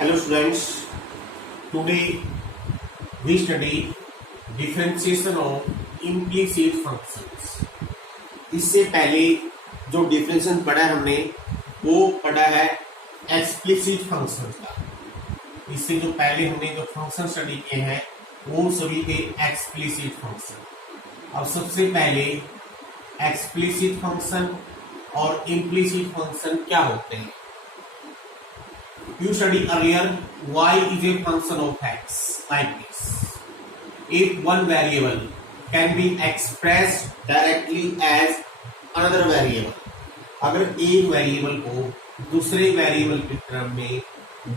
Hello students, today we study differentiation of implicit functions. इससे पहले जो डिफरेंशिएशन पढ़ा है हमने वो पढ़ा है एक्सप्लिसिट फंक्शन का। इससे जो पहले हमने जो फंक्शन स्टडी किए हैं वो सभी के एक्सप्लिसिट फंक्शन। अब सबसे पहले एक्सप्लिसिट फंक्शन और इम्प्लिसिट फंक्शन क्या होते हैं। You studied earlier y is a function of x like this. If one variable can be expressed directly as another variable, अगर एक वेरिएबल को दूसरे वेरिएबल की टर्म में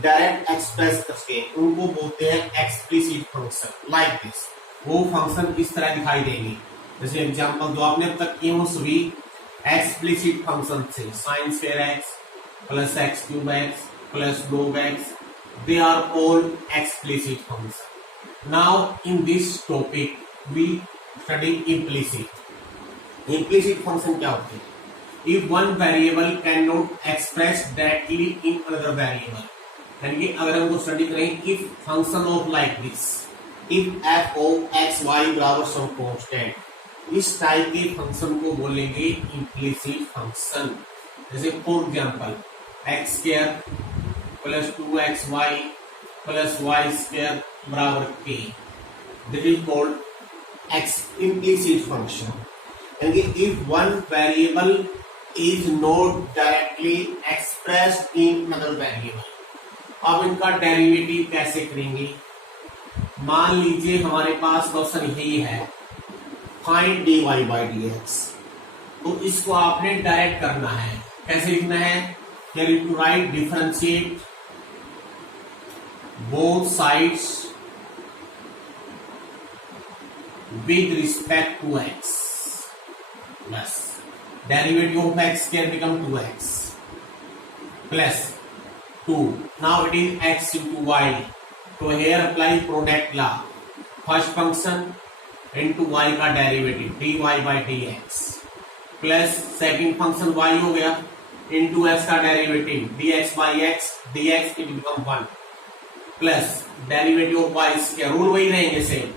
डायरेक्ट एक्सप्रेस करके उनको बोलते हैं एक्सप्लिसिट फंक्शन लाइक दिस। वो फंक्शन इस तरह दिखाई देंगे। जैसे एग्जांपल जो आपने अब तक किए हो सभी एक्सप्लिसिट फंक्शन थे, sine square x plus x cube x plus log x, they are all explicit function. Now in this topic we study implicit. Implicit function क्या होते हैं? If one variable cannot express directly in another variable, यानी कि अगर हमको study करें if function of like this, if f of x y बराबर some constant, इस टाइप के फंक्शन को बोलेंगे implicit function। जैसे for example x square plus 2xy plus y square बराबर k, this is called implicit function. यानी कि if one variable is not directly expressed in another variable. अब इनका डेरिवेटिव कैसे करेंगे। मान लीजिए हमारे पास क्वेश्चन यही है फाइंड dy बाई dx, तो इसको आपने डायरेक्ट करना है। कैसे लिखना है, to write differentiate both sides with respect to x plus derivative of x square become 2x plus 2. Now it is x into y. So here apply product law. First function into y का derivative dy by dx plus second function y हो गया into x का derivative dx by x, dx it become 1 plus derivative of y square, rule वही रहेंगे same.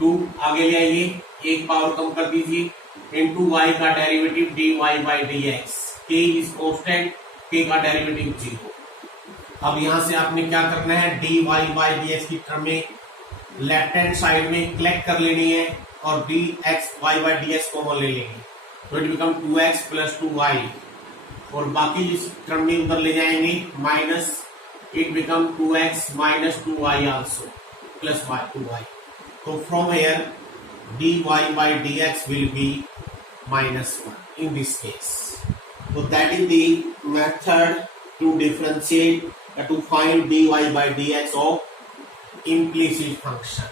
2 आगे ले आइए, एक पावर कम कर दीजिए इनटू वाई का derivative dy by dx, k is constant, k का डेरिवेटिव 0। अब यहां से आपने क्या करना है, dy बाई dx की टर्म में लेफ्ट हैंड साइड में कलेक्ट कर लेनी है और dx y by dx common ले लेंगे, तो it become 2x plus 2y और बाकी जिस टर्म में उधर ले जाएंगे minus, it become 2x minus 2y also plus y 2y. So from here dy by dx will be minus 1 in this case. So that is the method to differentiate to find dy by dx of implicit function.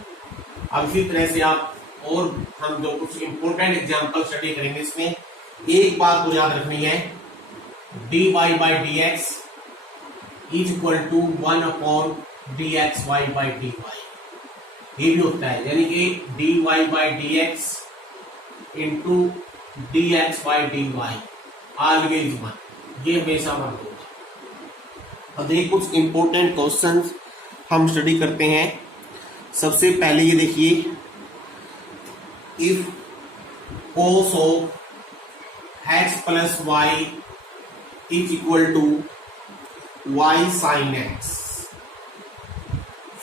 अब इसी तरह से आप और हम जो कुछ important example study करेंगे, इसमें एक बात को याद रखनी है, dy by dx is equal to 1 upon dxy by dy। ये भी होता है, यानी कि dy by dx into dx by dy always 1, ये हमेशा 1 होगा। अब देखिए कुछ इंपॉर्टेंट क्वेश्चंस हम स्टडी करते हैं। सबसे पहले ये देखिए, if cos of x plus y is equal to y sin x,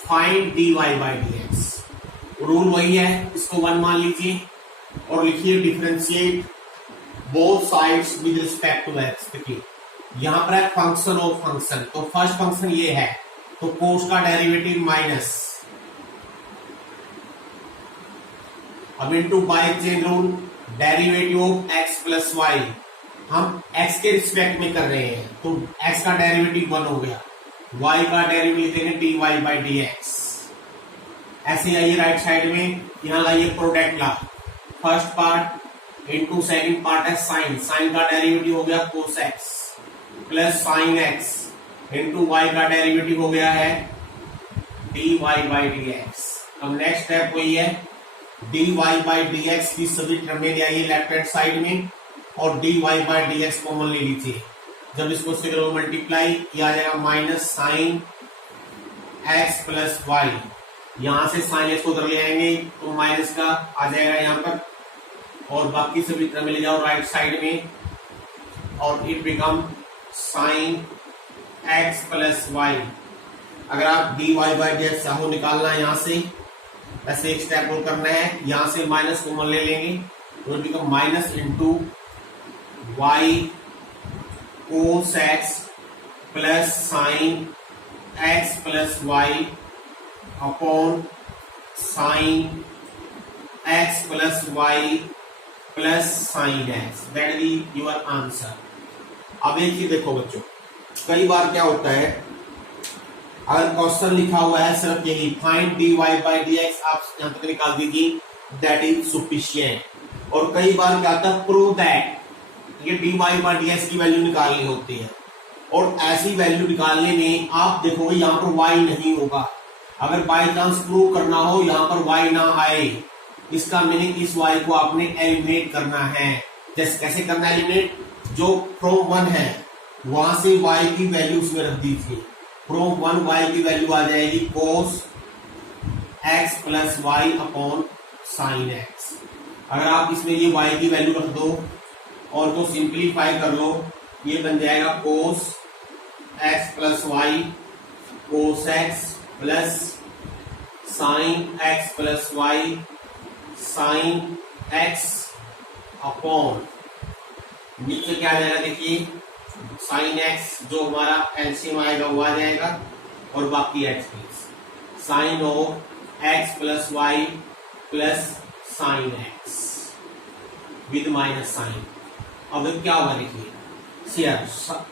find dy by dx। Rule वही है, इसको 1 मान लीजिए और लिखिए differentiate both sides with respect to x। देखिए यहां पर है फंक्शन ऑफ फंक्शन, तो फर्स्ट फंक्शन ये है तो कोस का डेरिवेटिव माइनस, अब into by chain rule derivative of x plus y, हम x के रिस्पेक्ट में कर रहे हैं तो x का डेरिवेटिव 1 हो गया, y का डेरिवेटिव देंगे dy बाई dx। ऐसे आइए राइट साइड में, यहां लाइए product law, first part into second part है साइन, साइन का डेरिवेटिव हो गया cos x plus sine x into y का डेरिवेटिव हो गया है dy बाई dx। अब नेक्स्ट स्टेप वही है, dy बाई dx की सभी टर्में ले आइए लेफ्ट हैंड साइड में और dy बाई dx कॉमन ले लीजिए। जब इसको से करो मल्टीप्लाई, ये आ जाएगा minus sine x plus y, यहां से साइन एक्स को उधर ले आएंगे तो माइनस का आ जाएगा यहाँ पर, और बाकी सभी तरह में ले जाओ राइट साइड में, और it become sine x plus y. अगर आप d y by d x चाहो निकालना है यहां से, ऐसे एक स्टेप और करना है, यहां से माइनस कॉमन ले लेंगे तो it become minus into y cos x plus sine x plus y upon sine x plus y plus sine x, that is your answer. अब एक चीज देखो बच्चों, कई बार क्या होता है, अगर क्वेश्चन लिखा हुआ है सिर्फ यही find d y by d x, आप यहां तक निकाल दीजिए, दैट इज सफिशिएंट। और कई बार क्या आता है, प्रूव दैट, ये d y by d x की वैल्यू निकालनी होती है, और ऐसी वैल्यू निकालने में आप देखोगे यहां पर वाई नहीं होगा। अगर बाई चांस प्रूव करना हो यहां पर वाई ना आए, इसका मीनिंग इस वाई को आपने एलिमिनेट करना है। जैसे कैसे करना है एलिमिनेट, जो फ्रॉम 1 है वहां से वाई की वैल्यू उसमें रख दीजिए, फ्रॉम 1 वाई की वैल्यू आ जाएगी cos x plus y upon sine x. अगर आप इसमें ये वाई की वैल्यू रख दो और तो सिंप्लीफाई कर लो, ये बन जाएगा cos x plus y cos x plus sine x plus y sine x upon, नीचे क्या आ जाएगा देखिए, साइन एक्स जो हमारा एलसीएम आएगा वो आ जाएगा, और बाकी x plus sine of x plus y plus sine x with minus sine. अब क्या होगा देखिए,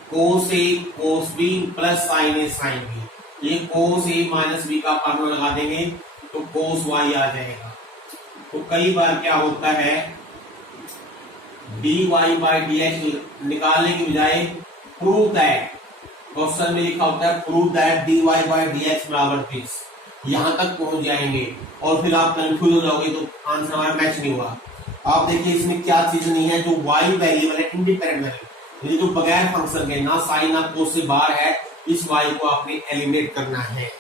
cos A cos B plus sine A sine B, ये कोस ए माइनस बी का फॉर्मूला लगा देंगे तो कोस वाई आ जाएगा। तो कई बार क्या होता है, d y by d x निकालने की बजाय प्रूव दैट, क्वेश्चन में लिखा होता है prove that d y by d x बराबर दिस, यहां तक पहुंच जाएंगे और फिर आप कंफ्यूज हो जाओगे तो आंसर हमारा मैच नहीं हुआ। आप देखिए इसमें क्या चीज नहीं है, जो वाई वेरिएबल है इंडिपेंडेंट वेरिएबल, जो बगैर फंक्शन के ना साइन ना कोस से बाहर है, इस वाई को आपने एलिमिनेट करना है।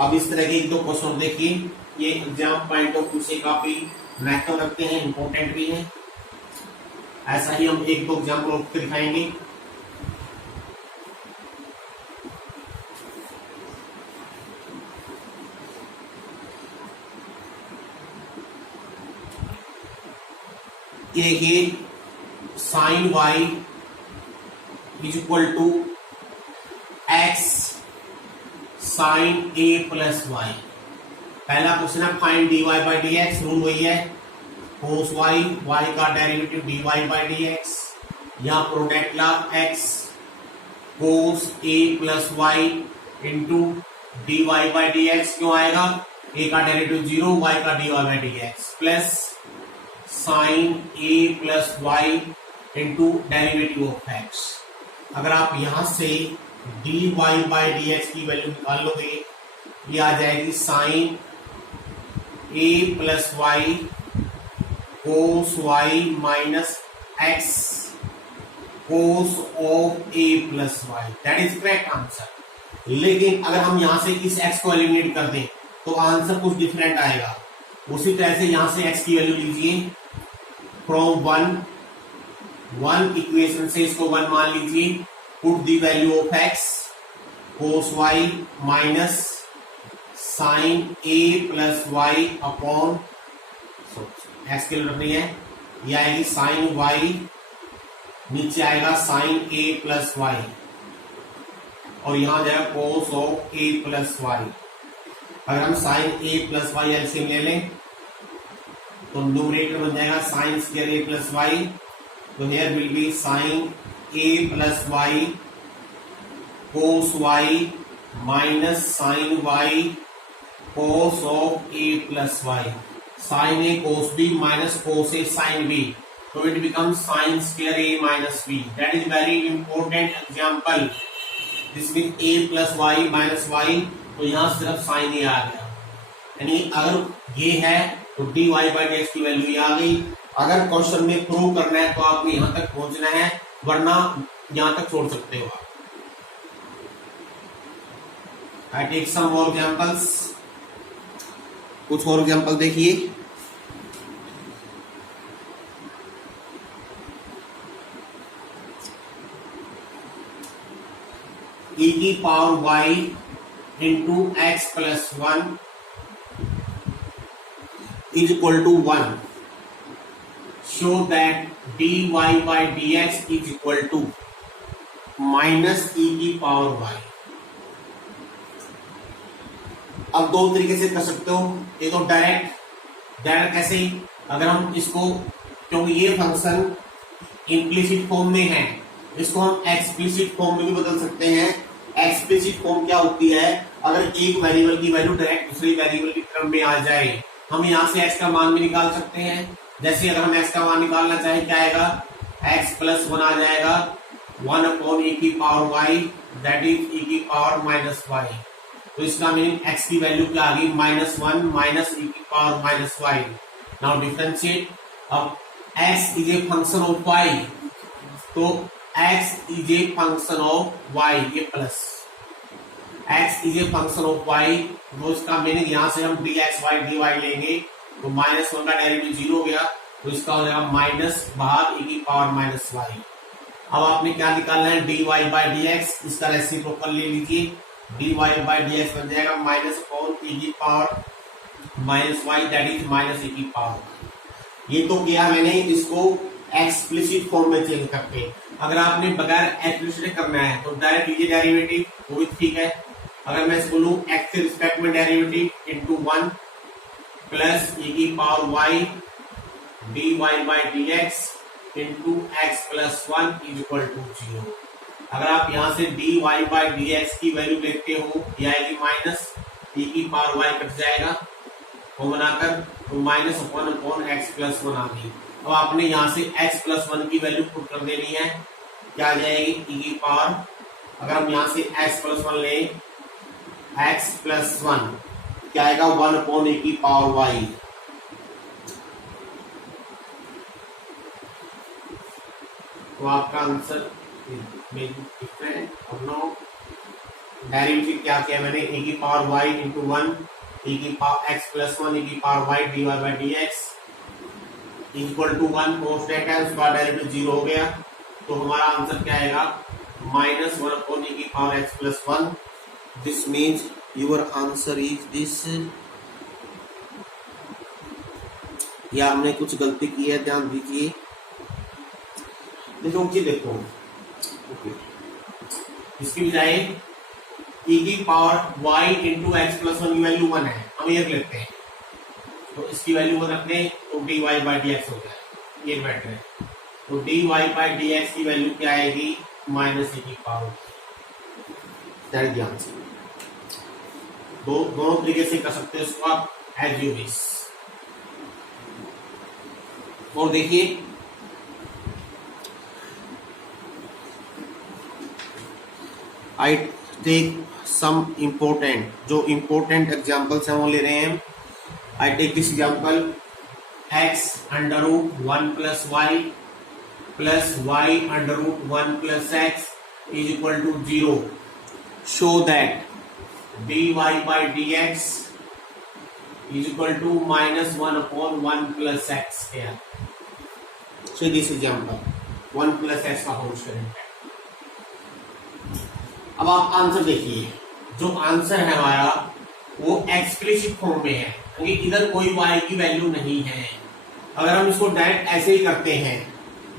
अब इस तरह के एक दो क्वेश्चन देखिए, ये एग्जाम पॉइंट ऑफ व्यू से काफी महत्व रखते हैं, इंपॉर्टेंट भी है। ऐसा ही हम एक दो एग्जाम्पल दिखाएंगे। देखिए sine y is equal to x sine a plus y. पहला क्वेश्चन है find d y by d x, rule वही है कोस वाई, वाई का derivative d y by d x, यहाँ product law x cos a plus y into d y by d x, क्यों आएगा, a का derivative 0, y का d y by d x plus sine a plus y into derivative of x. अगर आप यहां से d y by d x की value निकाल लोगे, ये आ जाएगी sine a plus y cos y minus x cos of a plus y, that is correct answer. लेकिन अगर हम यहां से इस एक्स को एलिमिनेट कर दें तो आंसर कुछ डिफरेंट आएगा। उसी तरह से यहां से एक्स की वैल्यू लीजिए फ्रॉम 1 इक्वेशन से इसको 1 मान लीजिए, put the value of x cos y minus sine a plus y upon, x की वैल्यू रखनी है, ये आएगी साइन वाई, नीचे आएगा साइन ए प्लस वाई, और यहां जाएगा cos of a plus y. अगर हम sine a plus y LCM ले लें तो न्यूमरेटर बन जाएगा sine square a plus y, तो here will be sine a plus y cos y minus sine y cos of a plus y, sine a cos b minus cos a sine b, तो it becomes sine square a minus b. That is very important example. This mean A plus Y minus Y, तो यहां सिर्फ sign ए आ गया, यानी अगर ये है तो d y by d x की वैल्यू ये आ गई। अगर क्वेश्चन में प्रूव करना है तो आपको यहां तक पहुंचना है, वरना यहां तक छोड़ सकते हो आप। आई टेक सम मोर एग्जांपल्स, कुछ और एग्जांपल देखिए। e की power y into x plus 1 is equal to 1. Show that dy by dx is equal to minus e की पावर y। अब दो तरीके से कर सकते हो, एक तो डायरेक्ट कैसे, अगर हम इसको, क्योंकि ये फंक्शन इम्प्लिसिट फॉर्म में है, इसको हम एक्सप्लिसिट फॉर्म में भी बदल सकते हैं। एक्सप्लिसिट फॉर्म क्या होती है, अगर एक वेरिएबल की वैल्यू डायरेक्ट दूसरी वेरिएबल की टर्म में आ जाए, हम यहाँ से x का मान भी निकाल सकते हैं। जैसे अगर हम x का मान निकालना चाहें, क्या आएगा, x प्लस 1 आ जाएगा 1 अपॉन e की power y, that is e की पावर माइनस y। तो इसका मीनिंग x की वैल्यू क्या आ गई, -1 माइनस e की power minus y। Now differentiate, अब x is a function of y, तो x is a function of y, ये plus x is a function of y, तो इसका मीनिंग यहां से हम dxy dy लेंगे, तो -1 का डेरिवेटिव 0 हो गया, तो इसका हो जाएगा माइनस बाहर e की पावर माइनस y। अब आपने क्या निकालना है, dy बाई dx, इसका रेसिप्रोकल ले लीजिए, dy बाई dx बन जाएगा माइनस अपॉन e की power minus y, that is minus e की पावर। ये तो किया मैंने इसको एक्सप्लिसिट फॉर्म में चेंज करके। अगर आपने बगैर एक्सप्लिसिट करना है तो डायरेक्ट लीजिए डेरिवेटिव, वो भी ठीक है। अगर मैं इसको लूं x के रिस्पेक्ट में डेरिवेटिव इंटू 1 प्लस e की power y dy by dx into x plus 1 is equal to 0। अगर आप यहाँ से dy बाई dx की वैल्यू देखते हो, यह आएगी माइनस e की पावर y कट जाएगा वो बनाकर, तो माइनस अपॉन एक्स प्लस 1 आ गई। अब आपने यहाँ से x प्लस 1 की वैल्यू पुट कर देनी है, क्या आ जाएगी e की पावर, अगर हम यहाँ से x प्लस 1 लें, x प्लस 1 क्या आएगा 1 अपॉन e की पावर y। तो आपका आंसर डिफरेंट और नो डेरिवेटिव क्या किया मैंने, e की पावर y इंटू 1 e की पावर x प्लस 1 e की power y dy by dx equal to 1, constant है उसका डेरिवेटिव 0 हो गया, तो हमारा आंसर क्या आएगा, -1 अपॉन e की power x plus 1। This means your answer is this. या हमने कुछ गलती की है, ध्यान दीजिए। देखो इसकी बजाय e की power y into x plus 1 की वैल्यू 1 है, हम ये लेते हैं, तो इसकी वैल्यू 1 रखते हैं, तो dy बाई dx हो गया, ये बेटर है। तो dy बाई dx की वैल्यू क्या आएगी, माइनस e की पावर, दैट इज आंसर। दोनों तरीके से कर सकते हैं इसको आप, एज यू विश। और देखिए आई टेक सम इम्पोर्टेंट, जो इम्पोर्टेंट एग्जाम्पल्स हैं वो ले रहे हैं। I take this example, x under root 1 plus y plus y under root 1 plus x is equal to 0। Show that dy by dx is equal to -1 upon 1 plus x square. So this example 1 plus x का whole square. अब आप answer देखिए, जो answer है हमारा वो explicit form में है, क्योंकि इधर कोई y की वैल्यू नहीं है। अगर हम इसको डायरेक्ट ऐसे ही करते हैं,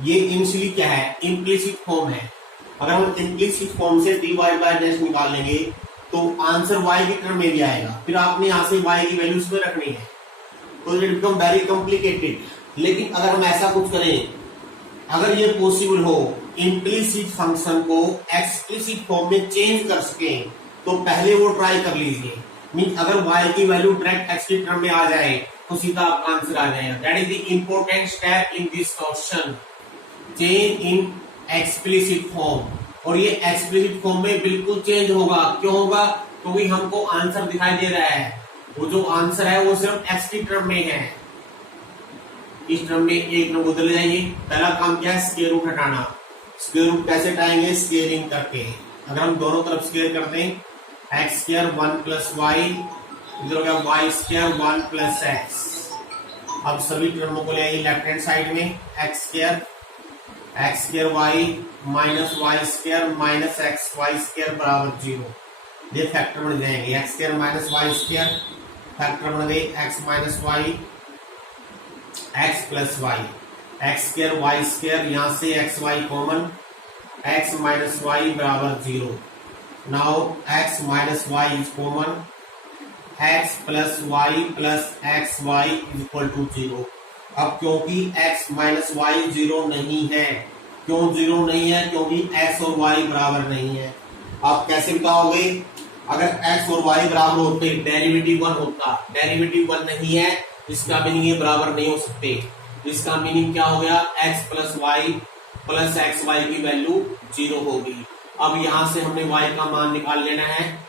ये इनिशियली क्या है, इम्प्लिसिट फॉर्म है। अगर हम इम्प्लिसिट फॉर्म से dy बाई dx निकाल लेंगे तो आंसर y की टर्म में भी आएगा, फिर आपने यहाँ से y की वैल्यू इसमें रखनी है, तो इट बिकम वेरी कॉम्प्लिकेटेड। लेकिन अगर हम ऐसा कुछ करें, अगर ये पॉसिबल हो इम्प्लिसिट फंक्शन को एक्सप्लिसिट फॉर्म में चेंज कर सके, तो पहले वो ट्राई कर लीजिए। मीन अगर y की वैल्यू डायरेक्ट एक्स की टर्म में आ जाए तो सीधा आपका आंसर आ जाएगा। That is the important step in this question, change in explicit form. और ये एक्सप्लिसिट फॉर्म में बिल्कुल चेंज होगा, क्यों होगा, क्योंकि हमको आंसर दिखाई दे रहा है, वो जो आंसर है वो सिर्फ एक्स की टर्म में है। इस टर्म में एक नंबर बदल जाएंगे। पहला काम क्या है, स्क्वायर रूट हटाना। स्क्वायर रूट कैसे हटाएंगे, स्क्वेयरिंग करके। अगर हम दोनों तरफ स्क्वायर कर दें एक्स स्क्वायर 1 प्लस वाई, इधर हो गया वाई स्क्वायर 1 प्लस एक्स। अब सभी टर्मों को ले आइए लेफ्ट हैंड साइड में, x square y minus y square minus x y square बराबर 0। ये फैक्टर बन जाएंगे, x square minus y square factor बन गए x minus y, x plus y, x square y square, यहां से x y common, x minus y बराबर 0। Now x minus y is common, x plus y plus x y is equal to 0। अब क्योंकि x minus Y 0 नहीं है, क्यों 0 नहीं है? क्योंकि x और y बराबर नहीं है। आप कैसे बताओगे? अगर x और y बराबर होते डेरिवेटिव 1 होता, डेरिवेटिव 1 नहीं है, इसका मीनिंग ये बराबर नहीं हो सकते। इसका मीनिंग क्या हो गया? x plus y plus x y की वैल्यू 0 होगी। अब यहां से हमने y का मान निकाल लेना है,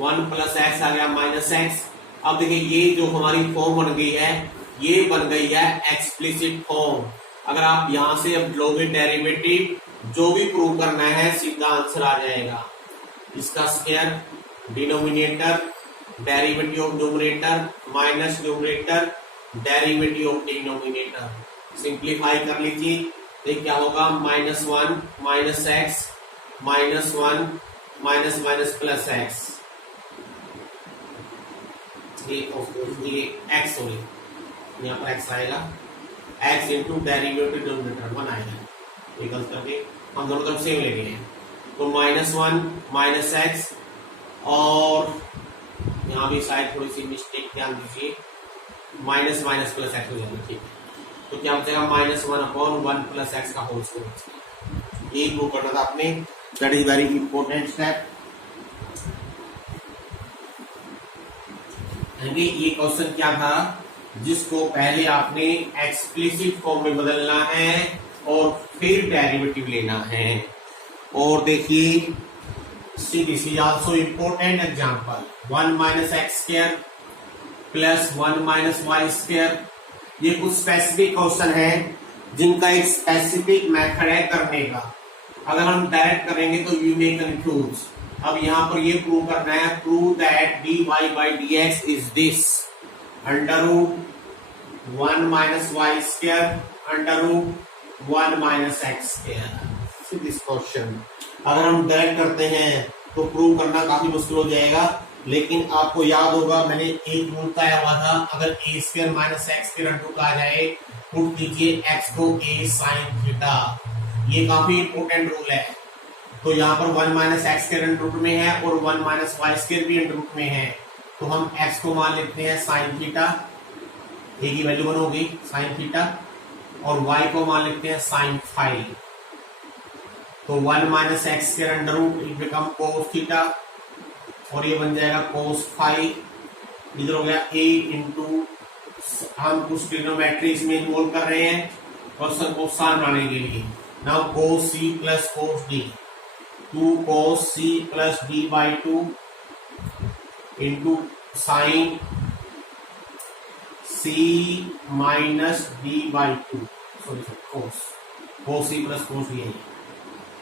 1 प्लस एक्स आ गया माइनस एक्स। अब देखिए ये जो हमारी फॉर्म बन गई है, ये बन गई है एक्सप्लिसिट फॉर्म। अगर आप यहां से अब लोगे डेरिवेटिव, जो भी प्रूव करना है सीधा आंसर आ जाएगा। इसका square denominator, derivative of numerator minus numerator derivative of denominator, simplify कर लीजिए। तो क्या होगा? -1 minus x -1 minus minus plus x, ये एक्स होगी, यहाँ पर x आएगा, x इंटू डेरिवेटिव डिनोमिनेटर 1 आएगा, निकल करके हम दोनों तरफ सेम ले गए हैं। तो -1 माइनस एक्स, और यहाँ भी शायद थोड़ी सी मिस्टेक, ध्यान दीजिए, माइनस माइनस प्लस एक्स हो जाएगा। ठीक है, तो क्या बचेगा? -1/1 प्लस एक्स का होल स्क्वायर। ये प्रूव करना था आपने, that is very important step. ये क्वेश्चन क्या था, जिसको पहले आपने एक्सप्लिसिट फॉर्म में बदलना है और फिर डेरिवेटिव लेना है। और देखिए, this is also important example, 1 minus x square plus 1 minus y square. ये कुछ स्पेसिफिक क्वेश्चन है जिनका एक स्पेसिफिक मेथड है करने का। अगर हम डायरेक्ट करेंगे तो यू मे कंफ्यूज। अब यहाँ पर ये प्रूव करना है, prove that dy by dx is this √1 minus y square √1 minus x square. This question अगर हम डायरेक्ट करते हैं तो प्रूव करना काफी मुश्किल हो जाएगा, लेकिन आपको याद होगा मैंने एक रूल बताया हुआ था, अगर a square minus x square √2 आ जाए, पुट कीजिए x को a साइन थीटा। ये काफी इंपॉर्टेंट रूल है। तो यहाँ पर 1 minus x square under root में है और 1 माइनस वाई स्क्वायर भी अंडर रूट में है, तो हम x को मान लेते हैं साइन थीटा, a की वैल्यू 1 होगी साइन थीटा, और y को मान लेते हैं साइन फाई। तो 1 minus x square under root it become cos theta, और ये बन जाएगा कोस फाई। इधर हो गया a इंटू, हम कुछ ट्रिग्नोमेट्री में इन्वॉल्व कर रहे हैं क्वेश्चन को आसान बनाने के लिए। Now cos c plus cos d, 2 cos c plus d by 2 into sine c minus d by 2, sorry cos c plus cos d,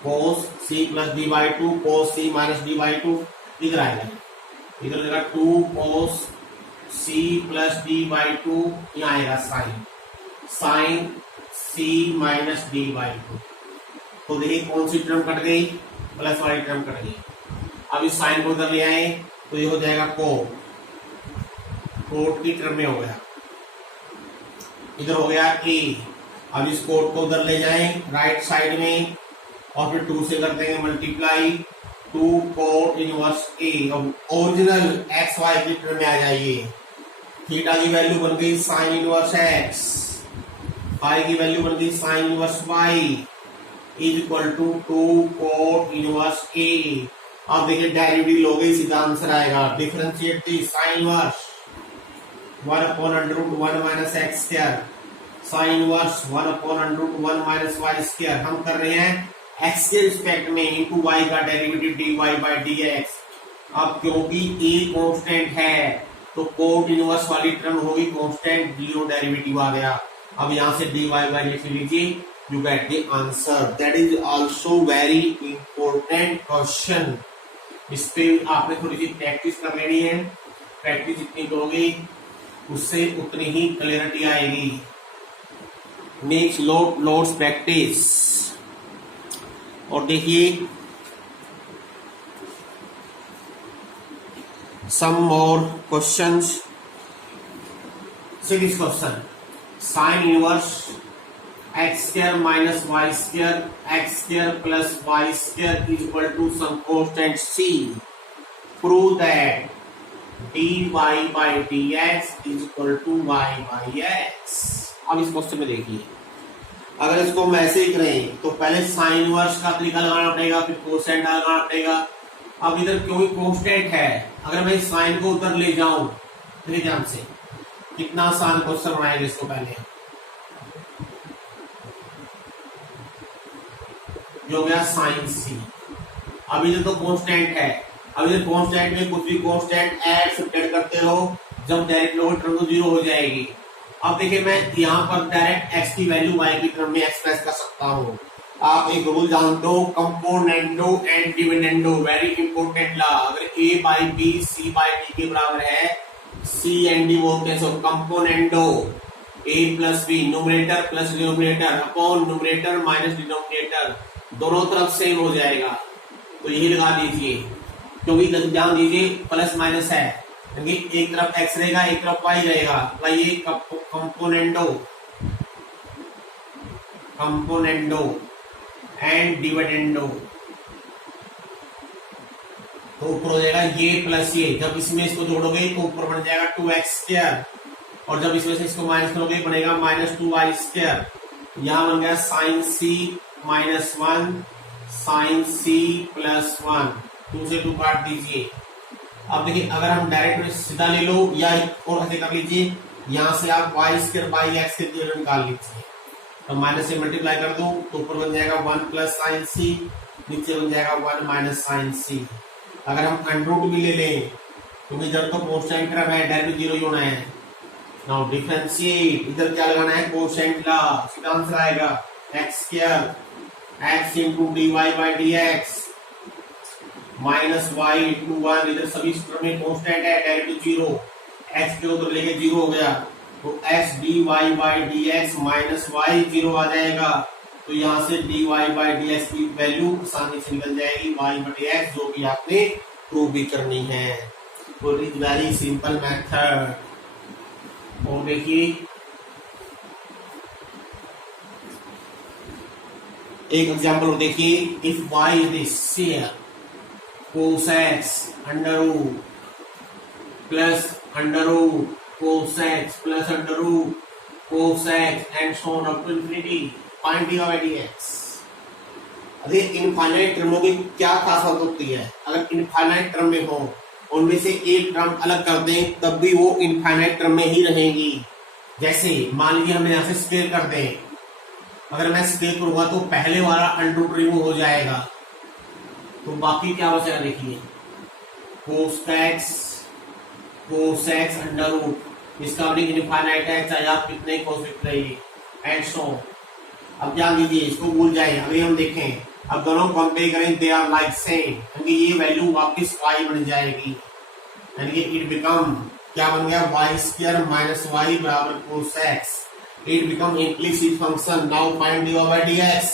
cos c plus d by 2, cos c minus d by 2, इधर आएगा, इधर आएगा 2 cos c plus d by 2, यहाँ आएगा sine c minus d by 2। तो देखिए कौन सी टर्म कट गई? प्लस वाली टर्म कट गई। अब इस साइन को उधर ले आए तो ये हो जाएगा कोट की टर्म में हो गया, इधर हो गया a। अब इस कोट को उधर ले जाएं राइट साइड में, और फिर 2 से कर देंगे मल्टीप्लाई, 2 कोट इनवर्स a। अब ओरिजिनल एक्स वाई की टर्म में आ जाइए, थीटा की वैल्यू बन गई साइन इनवर्स x, फाई की वैल्यू बन गई sine inverse y is equal to 2 cot inverse a। अब देखिए डेरिवेटिव लोगे सीधा आंसर आएगा, differentiate the sine inverse 1/√1 minus x square, sine inverse 1/√1 minus y square. हम कर रहे हैं x के रिस्पेक्ट में इनटू y का डेरिवेटिव dy बाई dx। अब क्योंकि a कांस्टेंट है तो कोट इनवर्स वाली टर्म होगी कांस्टेंट, 0 डेरिवेटिव आ गया। अब यहां से dy बाई लिख लीजिए, you get the answer. That is also very important question. इस पे आपने थोड़ी सी प्रैक्टिस कर लेनी है। प्रैक्टिस जितनी करोगे उससे उतनी ही क्लियरिटी आएगी। Next loads practice. और देखिए some more questions. Six question, sine inverse x square minus y square x square plus y square is equal to some constant c. Prove that dy by dx is equal to y by x। अब इस question में देखिए, अगर इसको हम ऐसे ही करें तो पहले साइन इनवर्स का तरीका लगाना पड़ेगा, फिर कोसेंट लगाना पड़ेगा। अब इधर क्योंकि कांस्टेंट है, अगर मैं साइन को उधर ले जाऊं फिर ध्यान से कितना आसान क्वेश्चन बनाएंगे इसको। पहले जो गया साइन सी। अब इधर तो कांस्टेंट है, अब इधर कांस्टेंट में कुछ भी कांस्टेंट ऐड सब्ट्रैक्ट करते रहो, जब डायरेक्ट लोगे टर्म तो जीरो हो जाएगी। अब देखिए मैं यहाँ पर डायरेक्ट x की वैल्यू y की टर्म में एक्सप्रेस कर सकता हूँ। आप एक रूल जानते हो, componendo and dividendo, very important law. अगर a by b c by d के बराबर है, c एंड d बोलते हैं, so componendo a plus b, numerator plus denominator upon numerator minus denominator, दोनों तरफ सेम हो जाएगा। तो यही लगा दीजिए, क्योंकि ध्यान दीजिए प्लस माइनस है, क्योंकि एक तरफ x रहेगा एक तरफ y रहेगा। ये कंपोनेंडो एंड डिविडेंडो, तो ऊपर हो जाएगा ये प्लस ये। जब इसमें इसको जोड़ोगे तो ऊपर बन जाएगा 2x स्क्वायर, और जब इसमें से इसको माइनस करोगे बनेगा माइनस 2y स्क्वायर। यहां बन गया साइन सी माइनस 1 साइन सी प्लस 1, 2 से 2 काट दीजिए। अब देखिए अगर हम डायरेक्ट सीधा ले लो या और ऐसे कर लीजिए, यहां से आप y स्क्वायर बाई एक्स के जरिए निकाल लीजिए। तो माइनस से मल्टीप्लाई कर दो तो ऊपर बन जाएगा 1 प्लस साइन सी, नीचे बन जाएगा 1 माइनस साइन सी। अगर हम अंडर भी ले लें क्योंकि जब तो कोसाइन टर्म है डायरेक्ट जीरो ही होना है। नाउ डिफरेंशिएट, इधर क्या लगाना है, कोसाइन लॉ। इसका आंसर आएगा x square x into dy by dx minus y into 1, इधर सभी सूत्र में कांस्टेंट है, डायरेक्ट जीरो, x के उधर लेके जीरो हो गया, तो x dy by dx minus y zero आ जाएगा। तो यहाँ से dy बाई dx की वैल्यू आसानी से निकल जाएगी y बटे x, जो कि आपने प्रूव भी करनी है। तो it is very simple method. और देखिए एक एग्जांपल और देखिए, if y is the share cos x under root plus under root cos x plus under root cos x and so on up to infinity, find dy by dx। अरे infinite टर्मों की क्या खासियत होती है, अगर इनफाइनाइट टर्म में हो उनमें से एक टर्म अलग कर दें तब भी वो इनफाइनाइट टर्म में ही रहेगी। जैसे मान लीजिए हम यहाँ से स्क्वायर कर दें, अगर मैं स्क्वायर करूंगा तो पहले वाला अंडर रूट रिमूव हो जाएगा, तो बाकी क्या बचेगा देखिए, cos x अंडर रूट, इसका भी इनफाइनाइट है चाहे आप कितने cos रहिए एंड सो। अब ध्यान दीजिए, इसको भूल जाए। अभी हम देखें, अब दोनों कंपेयर करें, दे आर लाइक सेम, क्योंकि ये वैल्यू वापस y बन जाएगी, यानी कि इट बिकम क्या बन गया, y स्क्वायर माइनस y बराबर cos x। It become implicit function. Now find dy by dx,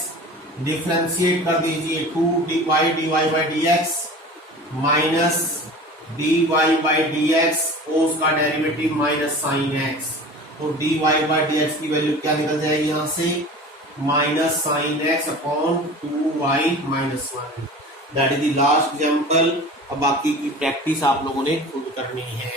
differentiate कर दीजिए, 2dy dy by dx minus dy by dx, cos का डेरिवेटिव माइनस साइन x, तो dy by dx की value क्या निकल जाएगी यहाँ से, minus sine x upon 2y minus 1। That is the last example. अब बाकी की प्रैक्टिस आप लोगों ने खुद करनी है।